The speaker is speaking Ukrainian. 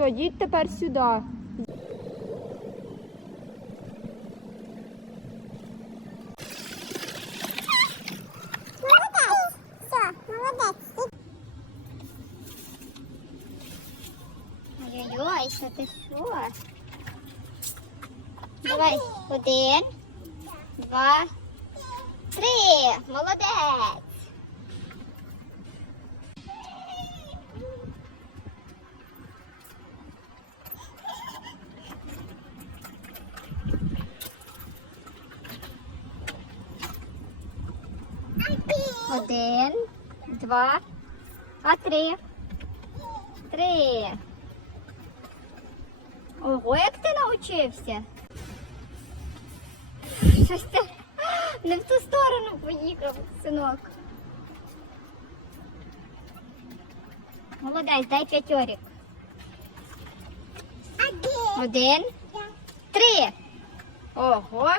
Все, діть тепер сюди. Молодець. Все, молодець. Ой-ой-ой, що ти що? Давай, один, два, три. Молодець. Один, два, а три. Три. Ого, як ти навчився? Щось ти не в ту сторону поїхав, синок. Молодець, дай п'ятьорік. Один, три. Ого,